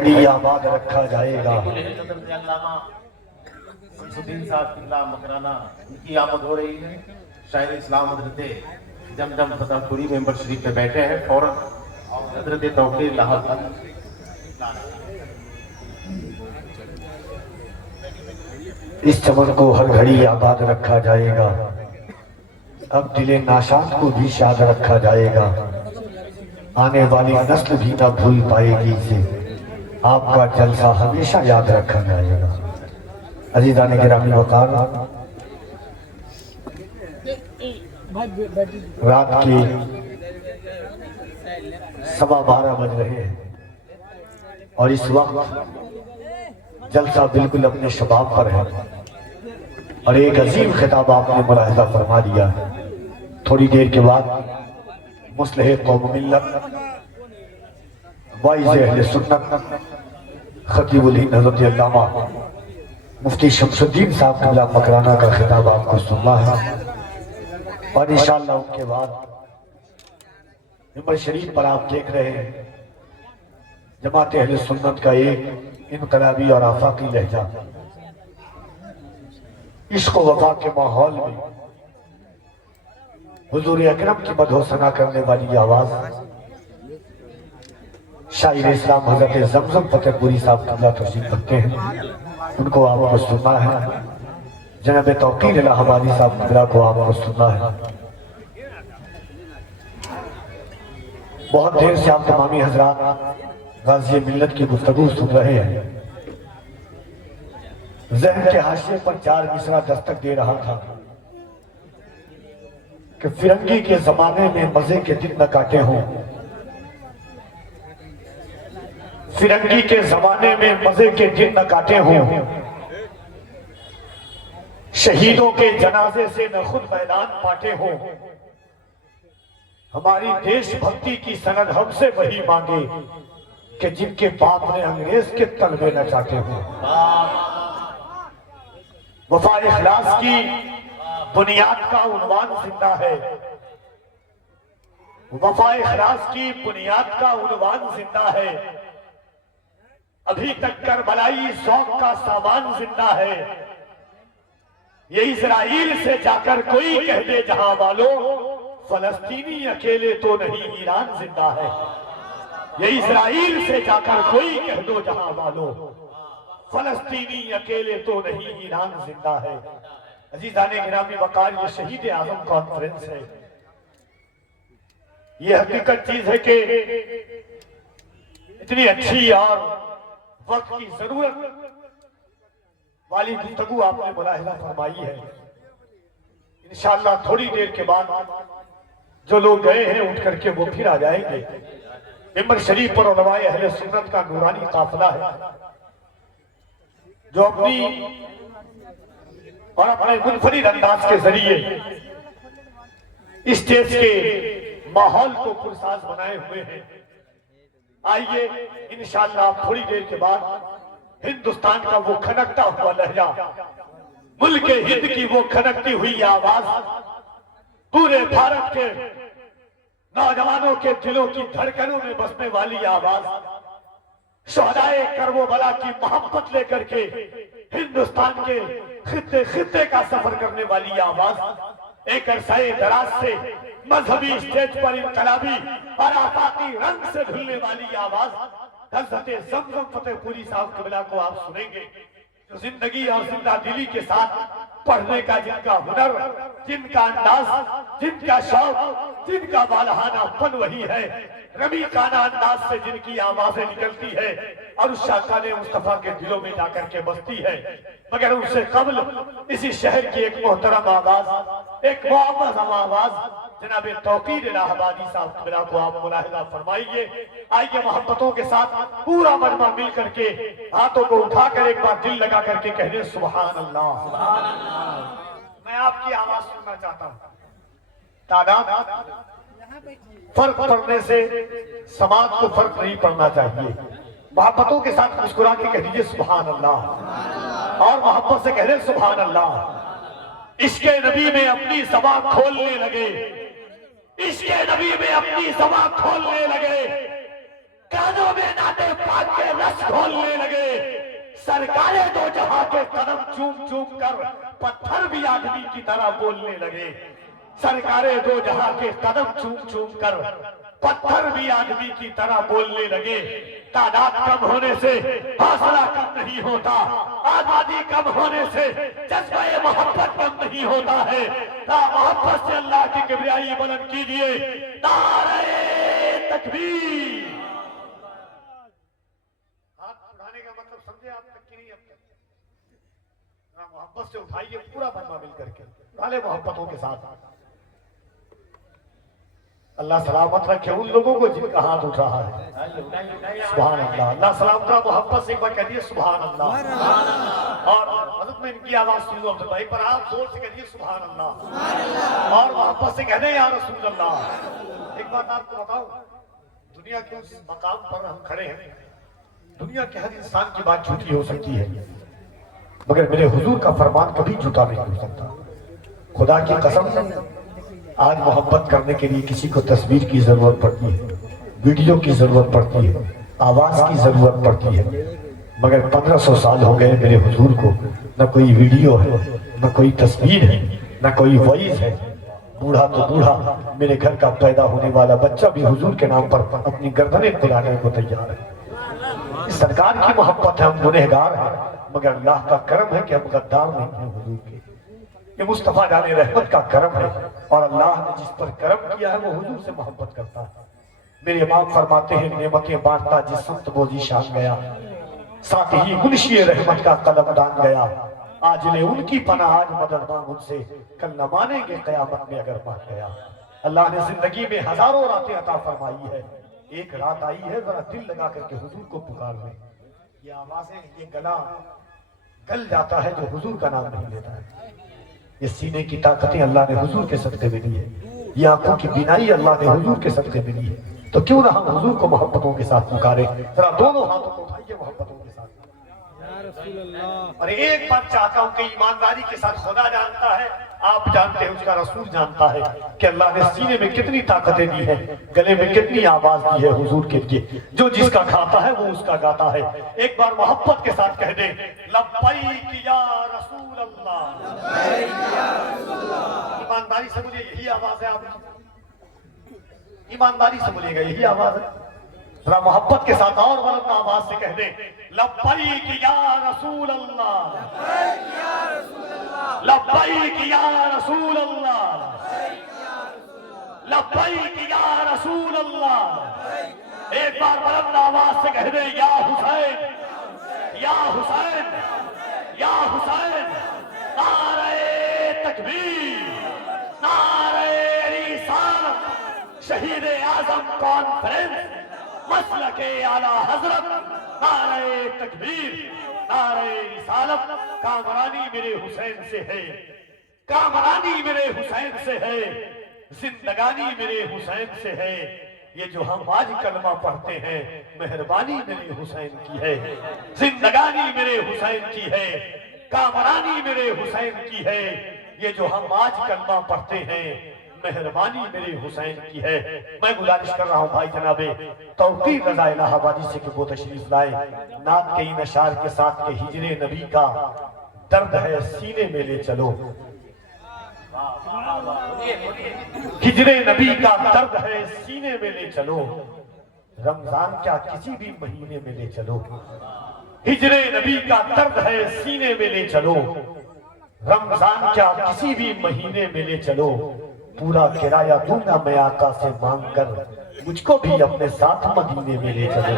آباد رکھا جائے گا۔ شمسالدین صاحب قبلہ مکرانہ ان کی آمد ہو رہی ہے۔ شاعر اسلام حضرت جمجم فتح پوری ممبر شریف پہ بیٹھے ہیں، فوراً حضرت توقیر لاہور۔ اس چمن کو ہر گھڑی آباد رکھا جائے گا، اب دل ناشاد کو بھی شاد رکھا جائے گا، آنے والی نسل بھی نہ بھول پائے گی اسے، آپ کا جلسہ ہمیشہ یاد رکھا جائے گا۔ عزیزان گرامی وقار، رات کے 12:15 بج رہے ہیں اور اس وقت جلسہ بالکل اپنے شباب پر ہے، اور ایک عظیم خطاب آپ نے ملاحظہ فرما دیا ہے۔ تھوڑی دیر کے بعد مصلح قوم ملت، واعظ اہل سنت، خطیب الہند حضرت علامہ مفتی شمس الدین صاحب قبلہ مکرانہ کا خطاب آپ کو سننا ہے، اور انشاءاللہ ان کے بعد ممبر شریف پر آپ دیکھ رہے ہیں جماعت اہل سنت کا ایک انقلابی اور آفاقی لہجہ، عشق و وفا کے ماحول میں حضور اکرم کی مدح و ثنا کرنے والی آواز شاعر اسلام حضرت زمزم فتح پوری صاحب قبلہ تشریف رکھتے ہیں، ان کو آپ کو سننا ہے۔ جناب توقیر الہ آبادی صاحب قبلہ کو آپ کو سننا ہے۔ بہت دیر سے آپ تمامی حضرات غازی ملت کی گفتگو سن رہے ہیں۔ ذہن کے حاشیے پر 4 مصرع دستک دے رہا تھا کہ فرنگی کے زمانے میں مزے کے دن نہ کاٹے ہوں، فرنگی کے زمانے میں مزے کے دن نہ کاٹے ہوں، شہیدوں کے جنازے سے نہ خود میدان پاٹے ہوں، ہماری دیش بھکتی کی سند ہم سے وہی مانگے کہ جن کے باپ نے انگریز کے تلوے نہ چاٹے ہوں۔ وفا اخلاص کی بنیاد کا عنوان زندہ ہے، وفا اخلاص کی بنیاد کا عنوان زندہ ہے، ابھی تک کربلائی ذوق کا سامان زندہ ہے، یہ اسرائیل سے جا کر کوئی کہہ دے جہاں والوں فلسطینی اکیلے تو نہیں ایران زندہ ہے، یہ اسرائیل سے جا کر کوئی کہہ دو جہاں والوں فلسطینی اکیلے تو نہیں ایران زندہ ہے۔ عزیزان گرامی وقار، یہ شہید اعظم کانفرنس ہے، یہ حقیقت چیز ہے کہ اتنی اچھی اور وقت کی ضرورت والی گفتگو آپ نے ملاحظہ فرمائی ہے۔ انشاءاللہ تھوڑی دیر کے بعد جو لوگ گئے ہیں اٹھ کر کے وہ پھر آ جائیں گے۔ ممبر شریف پر علماء اہل سنت کا نورانی قافلہ ہے جو اپنی اور اپنے منفرد انداز کے ذریعے اسٹیج کے ماحول کو پرساز بنائے ہوئے ہیں۔ آئیے انشاءاللہ تھوڑی دیر کے بعد ہندوستان کا وہ کھنکتا ہوا لہجہ، ملک ہند کی وہ کھنکتی ہوئی آواز، پورے بھارت کے نوجوانوں کے دلوں کی دھڑکنوں میں بسنے والی آواز، شہدائے کربلا کی محبت لے کر کے ہندوستان کے خطے خطے کا سفر کرنے والی آواز، ایک عرصہ دراز سے مذہبی اسٹیج پر انقلابی اور آفاقی رنگ سے دھلنے والی آواز، حضرت زمزم فتح پوری صاحب قبلہ کو آپ سنیں گے، جو زندگی اور زندہ دلی کے ساتھ پڑھنے کا جن کا ہنر، جن کا انداز، جن کا شوق، جن کا والہانہ پن وہی ہے، رمیقانہ انداز سے جن کی آوازیں نکلتی ہے اور اس شاکان مصطفیٰ کے دلوں میں جا کر کے بستی ہے۔ مگر ان سے قبل اسی شہر کی ایک محترم آواز، ایک معظم آواز، جناب توقیر الہ آبادی صاحب قبلہ کو آپ ملاحظہ فرمائیے۔ آئیے محبتوں کے ساتھ پورا مجمع مل کر کے ہاتھوں کو اٹھا کر ایک بار دل لگا کر کے کہہ دیں سبحان اللہ۔ میں آپ کی آواز سننا چاہتا ہوں۔ تعداد فرق پڑنے سے سماعت کو فرق نہیں پڑنا چاہیے۔ محبتوں کے ساتھ مسکرا کے کہہ دیجئے سبحان اللہ، اور محبت سے کہہ دیں سبحان اللہ۔ عشق نبی میں اپنی زبان کھولنے لگے، عشق نبی میں اپنی زبان کھولنے لگے، कानों में नाते पाक के रस घोलने लगे। सरकारे दो जहां के कदम चूम चूम कर पत्थर भी आदमी की तरह बोलने लगे। सरकारे दो जहां के कदम चूम चूम कर पत्थर भी आदमी की तरह बोलने लगे। तादाद कम होने से हौसला कम नहीं होता, आबादी कम होने से जज्बे मोहब्बत कम नहीं होता है। मोहब्बत से अल्लाह की किबरियाई बुलंद कीजिए, नारे तकबीर। हाथ उठाने का मतलब समझे आप तक कि नहीं? अब तक मोहब्बत से उठाइए पूरा बनवा मिल करके, वाले मोहब्बतों के साथ। अल्लाह सलामत रखे उन लोगों को जिनका हाथ उठ रहा है। सुभान अल्लाह। अल्लाह सलामत रखे, मोहब्बत से एक बार कह दिए सुभान अल्लाह। और हज़रत में इनकी आवाज सुन लो अब्दुल भाई, पर आप जोर से कह दिए सुभान अल्लाह और मोहब्बत से कह दें या रसूल अल्लाह। एक बात आपको बताऊं, दुनिया के उस मकाम पर हम खड़े हैं, दुनिया के हर इंसान की बात झूठी हो सकती है, मगर मेरे हुजूर का फरमान कभी झूठा नहीं हो सकता। खुदा की कसम, आज मोहब्बत करने के लिए किसी को तस्वीर की जरूरत पड़ती है, वीडियो की जरूरत पड़ती है, आवाज की जरूरत पड़ती है, मगर 1500 साल हो गए मेरे हुजूर को, न कोई वीडियो है, न कोई तस्वीर है, न कोई वॉइस है। बूढ़ा तो बूढ़ा, मेरे घर का पैदा होने वाला बच्चा भी हुजूर के नाम पर अपनी गर्दनें खुलाने को तैयार है। सरकार की मोहब्बत है, हम गुनहगार हैं, मगर अल्लाह का करम है कि हम गद्दार नहीं हैं हुजूर के। ये मुस्तफा जाने रहमत का करम है, और अल्लाह ने जिस पर करम किया है वो हुजूर से मोहब्बत करता है। मेरे इमाम फरमाते हैं, नेमतें बांटता जिस संत वो जीशान गया, साथ ही मुंशी रहमत का कलम दान गया। आज ले उनकी पनाह, आज मदद मांग उनसे, कल न मानेंगे कयामत में अगर मान गया। अल्लाह ने जिंदगी में हजारों रातें अता फरमाई है, एक रात आई है जरा दिल लगा करके हुजूर को पुकार ले। ये आवाजें, ये गला गल जाता है जो हुजूर का नाम नहीं लेता है। ये सीने की ताकतें अल्लाह ने हुजूर के सदके में दी है, ये आंखों की बीनाई अल्लाह ने हुजूर के सदके में दी है। तो क्यों ना हम हुजूर को मोहब्बतों के साथ पुकारे। जरा दोनों हाथों को उठाइए मोहब्बतों के साथ। और एक बात चाहता हूं कि ईमानदारी के साथ खुदा जानता है, आप जानते हैं, उसका रसूल जानता है कि अल्लाह ने सीने में कितनी ताकतें दी है, गले में कितनी आवाज दी है हुजूर के लिए। जो जिसका खाता है वो उसका गाता है। एक बार मोहब्बत के साथ कह दे, लब्बैक या रसूल अल्लाह। ईमानदारी से बोलिए, यही आवाज है आपकी, ईमानदारी से बोलिएगा, यही आवाज है। जरा मोहब्बत के साथ और बुलंद आवाज से कह दे, लब्बैक या रसूल अल्लाह, लब्बैक या रसूल अल्लाह, लब्बैक या रसूल अल्लाह। एक बार बुलंद आवाज से कह दे, या हुसैन, या हुसैन, या हुसैन। नारे तकबीर, नारे रिसालत, शहीद आजम कॉन्फ्रेंस, मसलके आला हजरत, नारे तकबीर, नारे रिसालत। कामरानी मेरे हुसैन से है, कामरानी मेरे हुसैन से है, जिंदगानी मेरे हुसैन से है। ये जो हम आज कलमा पढ़ते हैं, मेहरबानी मेरे हुसैन की है, जिंदगानी मेरे हुसैन की है, कामरानी मेरे हुसैन की है। ये जो हम आज कलमा पढ़ते हैं, मेहरबानी मेरे हुसैन की है। मैं गुजारिश कर रहा हूँ भाई जनाबे तौकीर रज़ा इलाहाबादी से कि वो तशरीफ लाए, नात के इन अशार के साथ के हिजरे नबी का दर्द है सीने में ले चलो। हिजरे नबी का दर्द है सीने में ले चलो, रमजान क्या किसी भी महीने में ले चलो। हिजरे नबी का दर्द है सीने में ले चलो, रमजान क्या किसी भी महीने में ले चलो। पूरा किराया दूंगा मैं आका से मांग कर, मुझको भी अपने साथ मदीने में ले चलो।